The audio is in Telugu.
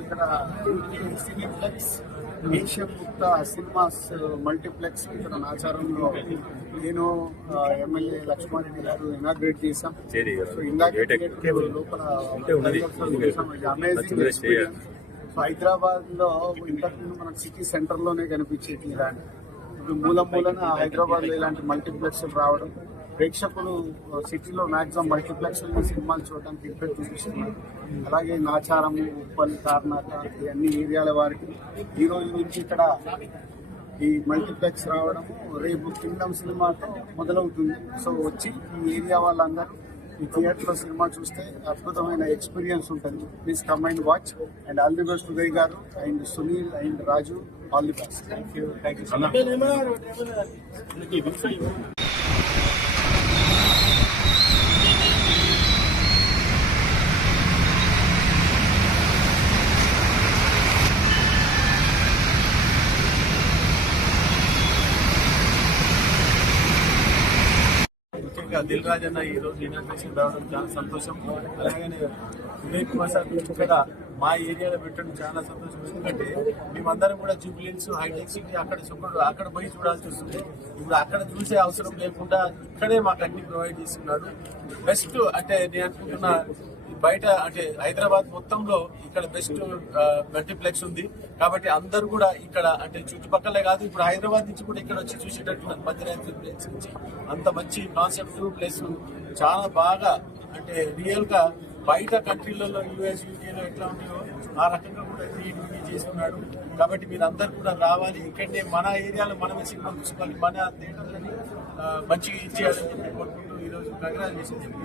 ఇక్కడ సినీప్లెక్స్ ఏషియన్ ముక్త సినిమాస్ మల్టీప్లెక్స్ ఇక్కడ నాచారంలో నేను ఎమ్మెల్యే లక్ష్మారెడ్డి గారు ఇనాగ్రేట్ చేశాం. సో ఇనాగ్రేట్ లోపల అమేజింగ్ ఎక్స్పీరియన్స్. సో హైదరాబాద్ లో ఇంతకుముందు మనకు సిటీ సెంటర్ లోనే కనిపించేది ఇలాంటి, ఇప్పుడు మూలన హైదరాబాద్ లో ఇలాంటి మల్టీప్లెక్స్ రావడం, ప్రేక్షకులు సిటీలో మ్యాక్సిమం మల్టీప్లెక్స్ సినిమాలు చూడడానికి ఇంట్రెస్ట్ చూపిస్తున్నారు. అలాగే నాచారము, ఉప్పల్, తార్నాక ఈ అన్ని ఏరియాల వారికి ఈ రోజు నుంచి ఇక్కడ ఈ మల్టీప్లెక్స్ రావడము రేపు కింగ్డమ్ సినిమాతో మొదలవుతుంది. సో వచ్చి ఈ ఏరియా వాళ్ళందరూ ఈ థియేటర్లో సినిమా చూస్తే అద్భుతమైన ఎక్స్పీరియన్స్ ఉంటుంది. Please come and watch and all the best Uday garu and Sunil and Raju, all the best. Thank you. Dil Raju అన్న ఈ రోజు ఇనాగ్రేషన్ రావడం చాలా సంతోషం. అలాగే వివేక్ కుమార్ సార్ ఇక్కడ మా ఏరియాలో పెట్టడం చాలా సంతోషం. ఎందుకంటే మేమందరం కూడా జూబ్లీహిల్స్, హైటెక్ సిటీ అక్కడ పోయి చూడాల్సి వస్తుంది. ఇప్పుడు అక్కడ చూసే అవసరం లేకుండా ఇక్కడే మాకు అన్ని ప్రొవైడ్ చేస్తున్నాడు. బెస్ట్ అంటే నేను అనుకుంటున్నా బయట అంటే హైదరాబాద్ మొత్తంలో ఇక్కడ బెస్ట్ మల్టీప్లెక్స్ ఉంది. కాబట్టి అందరూ కూడా ఇక్కడ అంటే చుట్టుపక్కలే కాదు, ఇప్పుడు హైదరాబాద్ నుంచి కూడా ఇక్కడ వచ్చి చూసేటట్టు మధ్యరాత్రి ప్లేస్ నుంచి అంత మంచి కాన్సెప్ట్ ప్లస్ చాలా బాగా అంటే రియల్ గా బయట కంట్రీలలో యూఎస్, యూకేలో ఎట్లా ఉంటాయో ఆ రకంగా కూడా క్రియేటివిటీ చేస్తున్నాడు. కాబట్టి మీరు అందరు కూడా రావాలి, ఇక్కడనే మన ఏరియాలో మనమే సినిమా చూసుకోవాలి, మన థియేటర్లని మంచిగా ఇచ్చేయాలని చెప్పి కోరుకుంటూ ఈరోజు కంగ్రాచులేషన్ చెప్పి